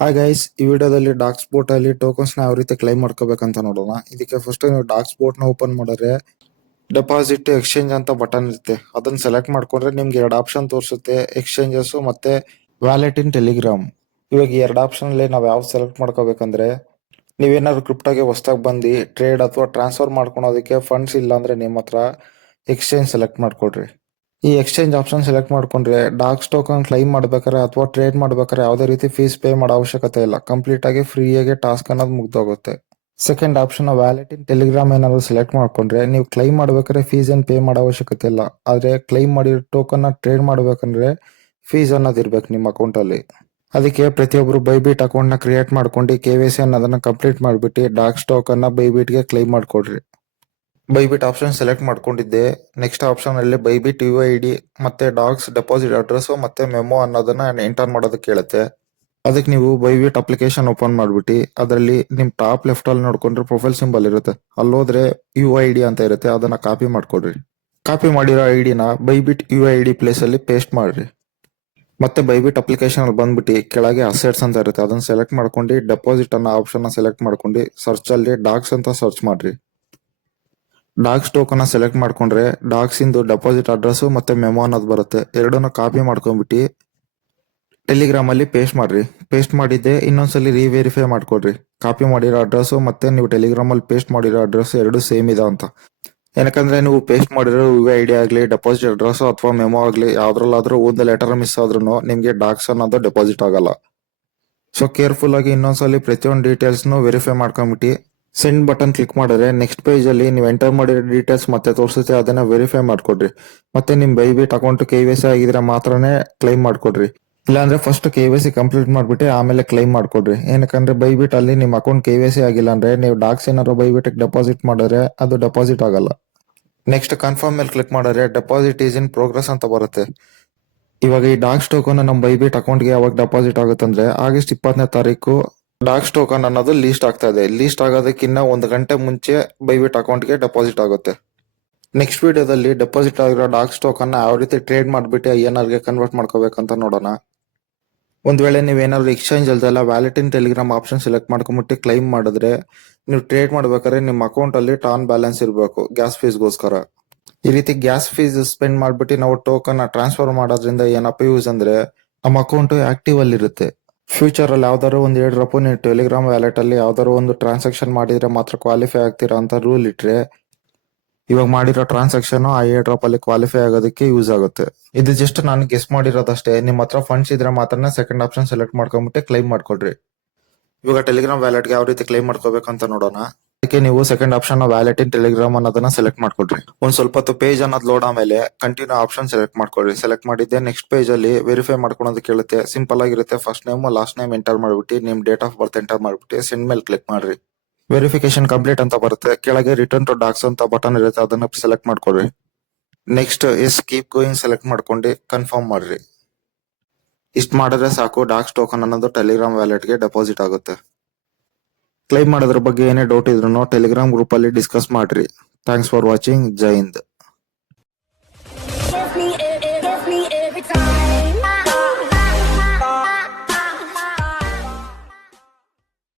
Hi guys, ಈ ವಿಡಿಯೋದಲ್ಲಿ dock sport ಅಲ್ಲಿ ಟೋಕನ್ಸ್ ನ ಯಾವ ರೀತಿ ಕ್ಲೈಮ್ ಮಾಡ್ಕೋಬೇಕಂತ ನೋಡೋಣ. ಇದಕ್ಕೆ ಫಸ್ಟ್ ನೀವು ಡಾಕ್ ಸ್ಪೋರ್ಟ್ ನ ಓಪನ್ ಮಾಡಿದ್ರೆ ಡೆಪಾಸಿಟ್ ಎಕ್ಸ್ಚೇಂಜ್ ಅಂತ ಬಟನ್ ಇರುತ್ತೆ. ಅದನ್ನ ಸೆಲೆಕ್ಟ್ ಮಾಡ್ಕೊಂಡ್ರೆ ನಿಮ್ಗೆ ಎರಡು ಆಪ್ಷನ್ ತೋರಿಸುತ್ತೆ, ಎಕ್ಸ್ಚೇಂಜಸ್ ಮತ್ತೆ ವ್ಯಾಲೆಟ್ ಇನ್ ಟೆಲಿಗ್ರಾಮ್. ಇವಾಗ ಈ ಎರಡು ಆಪ್ಷನ್ ಅಲ್ಲಿ ನಾವು ಯಾವ ಸೆಲೆಕ್ಟ್ ಮಾಡ್ಕೋಬೇಕಂದ್ರೆ, ನೀವೇನಾದ್ರು ಕ್ರಿಪ್ಟೋಗೆ ಹೊಸದಾಗಿ ಬಂದು ಟ್ರೇಡ್ ಅಥವಾ ಟ್ರಾನ್ಸ್ಫರ್ ಮಾಡ್ಕೊಳೋದಕ್ಕೆ ಫಂಡ್ಸ್ ಇಲ್ಲ ಅಂದ್ರೆ ನಿಮ್ಮ ಹತ್ರ ಎಕ್ಸ್ಚೇಂಜ್ ಸೆಲೆಕ್ಟ್ ಮಾಡ್ಕೊಡ್ರಿ. ಈ ಎಕ್ಸ್ಚೇಂಜ್ ಆಪ್ಷನ್ ಸೆಲೆಕ್ಟ್ ಮಾಡ್ಕೊಂಡ್ರೆ ಡಾಕ್ಸ್ ಟೋಕನ್ ಕ್ಲೈಮ್ ಮಾಡ್ಬೇಕಾರೆ ಅಥವಾ ಟ್ರೇಡ್ ಮಾಡ್ಬೇಕಾರೆ ಯಾವುದೇ ರೀತಿ ಫೀಸ್ ಪೇ ಮಾಡೋ ಅವಶ್ಯಕತೆ ಇಲ್ಲ. ಕಂಪ್ಲೀಟ್ ಆಗಿ ಫ್ರೀಯಾಗಿ ಟಾಸ್ಕ್ ಅನ್ನೋದು ಮುಗ್ದೋಗುತ್ತೆ. Second option wallet in Telegram ಏನಾದ್ರು ಸೆಲೆಕ್ಟ್ ಮಾಡ್ಕೊಂಡ್ರೆ ನೀವು ಕ್ಲೈಮ್ ಮಾಡ್ಬೇಕಾದ್ರೆ ಫೀಸ್ ಏನ್ ಪೇ ಮಾಡೋ ಅವಶ್ಯಕತೆ ಇಲ್ಲ. ಆದ್ರೆ ಕ್ಲೈಮ್ ಮಾಡಿರೋ ಟೋಕನ್ ಟ್ರೇಡ್ ಮಾಡ್ಬೇಕಂದ್ರೆ ಫೀಸ್ ಅನ್ನೋದು ಇರ್ಬೇಕು ನಿಮ್ಮ ಅಕೌಂಟ್ ಅಲ್ಲಿ. ಅದಕ್ಕೆ ಪ್ರತಿಯೊಬ್ರು ಬೈಬಿಟ್ ಅಕೌಂಟ್ ನ ಕ್ರಿಯೇಟ್ ಮಾಡ್ಕೊಂಡು KYC ಅನ್ನೋದನ್ನ ಕಂಪ್ಲೀಟ್ ಮಾಡ್ಬಿಟ್ಟು ಡಾಕ್ಸ್ ಟೋಕನ್ ಬೈಬಿಟ್ ಗೆ ಕ್ಲೈಮ್ ಮಾಡ್ಕೊಡ್ರಿ. ಬೈಬಿಟ್ ಆಪ್ಷನ್ ಸೆಲೆಕ್ಟ್ ಮಾಡ್ಕೊಂಡಿದ್ದೆ. ನೆಕ್ಸ್ಟ್ ಆಪ್ಷನ್ ಅಲ್ಲಿ ಬೈಬಿಟ್ UID ಮತ್ತೆ ಡಾಕ್ಸ್ ಡೆಪಾಸಿಟ್ ಅಡ್ರೆಸ್ ಮತ್ತೆ ಮೆಮೊ ಅನ್ನೋದನ್ನ ಎಂಟರ್ ಮಾಡೋದಕ್ಕೆ ಕೇಳುತ್ತೆ. ಅದಕ್ಕೆ ನೀವು ಬೈಬಿಟ್ ಅಪ್ಲಿಕೇಶನ್ ಓಪನ್ ಮಾಡ್ಬಿಟ್ಟು ಅದರಲ್ಲಿ ನಿಮ್ ಟಾಪ್ ಲೆಫ್ಟ್ ಅಲ್ಲಿ ನೋಡ್ಕೊಂಡ್ರೆ ಪ್ರೊಫೈಲ್ ಸಿಂಬಲ್ ಇರುತ್ತೆ. ಅಲ್ಲೋದ್ರೆ UID ಅಂತ ಇರುತ್ತೆ, ಅದನ್ನ ಕಾಪಿ ಮಾಡ್ಕೊಡ್ರಿ. ಕಾಪಿ ಮಾಡಿರೋ ಐಡಿನ ಬೈಬಿಟ್ UID ಪ್ಲೇಸ್ ಅಲ್ಲಿ ಪೇಸ್ಟ್ ಮಾಡ್ರಿ. ಮತ್ತೆ ಬೈಬಿಟ್ ಅಪ್ಲಿಕೇಶನ್ ಅಲ್ಲಿ ಬಂದ್ಬಿಟ್ಟು ಕೆಳಗೆ ಅಸೆಟ್ಸ್ ಅಂತ ಇರುತ್ತೆ, ಅದನ್ನ ಸೆಲೆಕ್ಟ್ ಮಾಡ್ಕೊಂಡು ಡೆಪಾಸಿಟ್ ಅನ್ನೋ ಆಪ್ಷನ್ ಸೆಲೆಕ್ಟ್ ಮಾಡ್ಕೊಂಡು ಸರ್ಚ್ ಅಲ್ಲಿ ಡಾಕ್ಸ್ ಅಂತ ಸರ್ಚ್ ಮಾಡ್ರಿ. ಡಾಕ್ಸ್ ಟೋಕನ್ ಸೆಲೆಕ್ಟ್ ಮಾಡ್ಕೊಂಡ್ರೆ ಡಾಕ್ಸ್ ಇಂದು ಡೆಪಾಸಿಟ್ ಅಡ್ರೆಸ್ ಮತ್ತೆ ಮೆಮೊ ಅನ್ನೋದು ಬರುತ್ತೆ. ಎರಡನ್ನ ಕಾಪಿ ಮಾಡ್ಕೊಂಡ್ಬಿಟ್ಟು ಟೆಲಿಗ್ರಾಮ್ ಅಲ್ಲಿ ಪೇಸ್ಟ್ ಮಾಡ್ರಿ. ಪೇಸ್ಟ್ ಮಾಡಿದ್ದೆ ಇನ್ನೊಂದ್ಸಲಿ ರಿವೆರಿಫೈ ಮಾಡ್ಕೊಡ್ರಿ. ಕಾಪಿ ಮಾಡಿರೋ ಅಡ್ರೆಸ್ ಮತ್ತೆ ನೀವು ಟೆಲಿಗ್ರಾಮ್ ಅಲ್ಲಿ ಪೇಸ್ಟ್ ಮಾಡಿರೋ ಅಡ್ರೆಸ್ ಎರಡು ಸೇಮ್ ಇದೆ ಅಂತ. ಏನಕ್ಕಂದ್ರೆ ನೀವು ಪೇಸ್ಟ್ ಮಾಡಿರೋ UID ಆಗ್ಲಿ ಡೆಪಾಸಿಟ್ ಅಡ್ರೆಸ್ ಅಥವಾ ಮೆಮೊ ಆಗ್ಲಿ ಯಾವ್ದ್ರಲ್ಲಾದ್ರೂ ಒಂದು ಲೆಟರ್ ಮಿಸ್ ಆದ್ರೂ ನಿಮ್ಗೆ ಡಾಕ್ಸ್ ಅನ್ನೋದು ಡೆಪಾಸಿಟ್ ಆಗಲ್ಲ. ಸೊ ಕೇರ್ಫುಲ್ ಆಗಿ ಇನ್ನೊಂದ್ಸಲಿ ಪ್ರತಿಯೊಂದು ಡೀಟೇಲ್ಸ್ ವೆರಿಫೈ ಮಾಡ್ಕೊಂಡ್ಬಿಟ್ಟು ಸೆಂಡ್ ಬಟನ್ ಕ್ಲಿಕ್ ಮಾಡಿದ್ರೆ ನೆಕ್ಸ್ಟ್ ಪೇಜ್ ಅಲ್ಲಿ ನೀವು ಎಂಟರ್ ಮಾಡಿರೋ ಡೀಟೇಲ್ಸ್ ಮತ್ತೆ ತೋರಿಸುತ್ತೆ, ಅದನ್ನ ವೆರಿಫೈ ಮಾಡ್ಕೊಡ್ರಿ. ಮತ್ತೆ ನಿಮ್ ಬೈಬಿಟ್ ಅಕೌಂಟ್ KYC ಆಗಿದ್ರೆ ಮಾತ್ರನೇ ಕ್ಲೈಮ್ ಮಾಡ್ಕೊಡ್ರಿ. ಇಲ್ಲಾಂದ್ರೆ ಫಸ್ಟ್ KYC ಕಂಪ್ಲೀಟ್ ಮಾಡ್ಬಿಟ್ಟು ಆಮೇಲೆ ಕ್ಲೈಮ್ ಮಾಡ್ಕೊಡ್ರಿ. ಏನಕ್ಕಂದ್ರೆ ಬೈಬಿಟ್ ಅಲ್ಲಿ ನಿಮ್ ಅಕೌಂಟ್ KYC ಆಗಿಲ್ಲ ಅಂದ್ರೆ ನೀವು ಡಾಕ್ಸ್ ಏನಾದ್ರು ಬೈಬಿಟ್ ಡೆಪಾಸಿಟ್ ಮಾಡಿದ್ರೆ ಅದು ಡೆಪಾಸಿಟ್ ಆಗಲ್ಲ. ನೆಕ್ಸ್ಟ್ ಕನ್ಫರ್ಮ್ ಮೇಲೆ ಕ್ಲಿಕ್ ಮಾಡಿದ್ರೆ ಡೆಪಾಸಿಟ್ ಈಸ್ ಇನ್ ಪ್ರೋಗ್ರೆಸ್ ಅಂತ ಬರುತ್ತೆ. ಇವಾಗ ಈ ಡಾಕ್ಸ್ ಟೋಕನ್ ನಮ್ಮ ಬೈಬಿಟ್ ಅಕೌಂಟ್ಗೆ ಯಾವಾಗ ಡೆಪಾಸಿಟ್ ಆಗುತ್ತಂದ್ರೆ ಆಗಸ್ಟ್ 20ನೇ ತಾರೀಕು ಡಾಕ್ಸ್ ಟೋಕನ್ ಅನ್ನೋದು ಲೀಸ್ಟ್ ಆಗ್ತಾ ಇದೆ. ಲೀಸ್ಟ್ ಆಗೋದಕ್ಕಿಂತ 1 ಗಂಟೆ ಮುಂಚೆ ಬೈಬಿಟ್ ಅಕೌಂಟ್ಗೆ ಡೆಪಾಸಿಟ್ ಆಗುತ್ತೆ. ನೆಕ್ಸ್ಟ್ ವಿಡಿಯೋದಲ್ಲಿ ಡೆಪಾಸಿಟ್ ಆಗಿರೋ ಡಾಕ್ಸ್ ಟೋಕನ್ ಯಾವ ರೀತಿ ಟ್ರೇಡ್ ಮಾಡ್ಬಿಟ್ಟು INR ಗೆ ಕನ್ವರ್ಟ್ ಮಾಡ್ಕೋಬೇಕಂತ ನೋಡೋಣ. ಒಂದ್ ವೇಳೆ ನೀವೇನಾದ್ರು exchange ಅಲ್ದಲ್ಲ wallet in Telegram option select ಮಾಡ್ಕೊಂಡ್ಬಿಟ್ಟು ಕ್ಲೈಮ್ ಮಾಡಿದ್ರೆ ನೀವು ಟ್ರೇಡ್ ಮಾಡ್ಬೇಕಾದ್ರೆ ನಿಮ್ಮ ಅಕೌಂಟ್ ಅಲ್ಲಿ ಟಾನ್ ಬ್ಯಾಲೆನ್ಸ್ ಇರಬೇಕು ಗ್ಯಾಸ್ ಫೀಸ್ಗೋಸ್ಕರ. ಈ ರೀತಿ ಗ್ಯಾಸ್ ಫೀಸ್ ಸ್ಪೆಂಡ್ ಮಾಡ್ಬಿಟ್ಟು ನಾವು ಟೋಕನ್ ಟ್ರಾನ್ಸ್ಫರ್ ಮಾಡೋದ್ರಿಂದ ಏನಪ್ಪ ಯೂಸ್ ಅಂದ್ರೆ ನಮ್ಮ ಅಕೌಂಟ್ ಆಕ್ಟಿವ್ ಅಲ್ಲಿ ಇರುತ್ತೆ. ಫ್ಯೂಚರ್ ಅಲ್ಲಿ ಯಾವ್ದಾದ್ರು ಒಂದ್ ₹7 ನೀವು ಟೆಲಿಗ್ರಾಮ್ ವ್ಯಾಲೆಟ್ ಅಲ್ಲಿ ಯಾವ್ದಾದ್ರು ಒಂದು ಟ್ರಾನ್ಸಾಕ್ಷನ್ ಮಾಡಿದ್ರೆ ಮಾತ್ರ ಕ್ವಾಲಿಫೈ ಆಗ್ತೀರಾ ಅಂತ ರೂಲ್ ಇಟ್ರೆ ಇವಾಗ ಮಾಡಿರೋ ಟ್ರಾನ್ಸಾಕ್ಷನ್ ಆ ₹7 ಅಲ್ಲಿ ಕ್ವಾಲಿಫೈ ಆಗೋದಕ್ಕೆ ಯೂಸ್ ಆಗುತ್ತೆ. ಇದು ಜಸ್ಟ್ ನಾನು ಗೆಸ್ ಮಾಡಿರೋದಷ್ಟೇ. ನಿಮ್ಮ ಹತ್ರ ಫಂಡ್ಸ್ ಇದ್ರೆ ಮಾತ್ರ ಸೆಕೆಂಡ್ ಆಪ್ಷನ್ ಸೆಲೆಕ್ಟ್ ಮಾಡ್ಕೊಂಡ್ಬಿಟ್ಟು ಕ್ಲೈಮ್ ಮಾಡ್ಕೊಡ್ರಿ. ಇವಾಗ ಟೆಲಿಗ್ರಾಮ್ ವ್ಯಾಲೆಟ್ಗೆ ಯಾವ ರೀತಿ ಕ್ಲೈಮ್ ಮಾಡ್ಕೋಬೇಕಂತ ನೋಡೋಣ. ಅದಕ್ಕೆ ನೀವು second option wallet in Telegram ಅನ್ನೋದನ್ನ ಸೆಲೆಕ್ಟ್ ಮಾಡ್ಕೊಡ್ರಿ. ಒಂದ್ ಸ್ವಲ್ಪ ಹೊತ್ತು ಪೇಜ್ ಅನ್ನೋದು ಲೋಡ್ ಆಮೇಲೆ ಕಂಟಿನ್ಯೂ ಆಪ್ಷನ್ ಸೆಲೆಕ್ಟ್ ಮಾಡ್ಕೊಡ್ರಿ. ಸೆಲೆಕ್ಟ್ ಮಾಡಿದ್ದೆ ನೆಕ್ಸ್ಟ್ ಪೇಜ್ ಅಲ್ಲಿ ವೆರಿಫೈ ಮಾಡ್ಕೊಳೋದು ಕೇಳುತ್ತೆ. ಸಿಂಪಲ್ ಆಗಿರುತ್ತೆ. First name last name enter ಮಾಡ್ಬಿಟ್ಟು ನಿಮ್ ಡೇಟ್ ಆಫ್ ಬರ್ತ್ ಎಂಟರ್ ಮಾಡ್ಬಿಟ್ಟು ಸೆಂಡ್ ಮೇಲೆ ಕ್ಲಿಕ್ ಮಾಡ್ರಿ. ವೆರಿಫಿಕೇಶನ್ ಕಂಪ್ಲೀಟ್ ಅಂತ ಬರುತ್ತೆ. ಕೆಳಗೆ ರಿಟರ್ನ್ ಟು ಡಾಕ್ಸ್ ಅಂತ ಬಟನ್ ಇರುತ್ತೆ, ಅದನ್ನ ಸೆಲೆಕ್ಟ್ ಮಾಡ್ಕೊಡ್ರಿ. Next as keep going select ಮಾಡ್ಕೊಂಡು ಕನ್ಫರ್ಮ್ ಮಾಡ್ರಿ. ಇಷ್ಟ ಮಾಡಿದ್ರೆ ಸಾಕು, ಡಾಕ್ಸ್ ಟೋಕನ್ ಅನ್ನೋದು ಟೆಲಿಗ್ರಾಮ್ ವ್ಯಾಲೆಟ್ಗೆ ಡೆಪಾಸಿಟ್ ಆಗುತ್ತೆ. ಕ್ಲೈಮ್ ಮಾಡೋದ್ರ ಬಗ್ಗೆ ಏನೇ ಡೌಟ್ ಇದ್ರು ಟೆಲಿಗ್ರಾಮ್ ಗ್ರೂಪ್ ಅಲ್ಲಿ ಡಿಸ್ಕಸ್ ಮಾಡ್ರಿ. Thanks for watching. Jai Hind.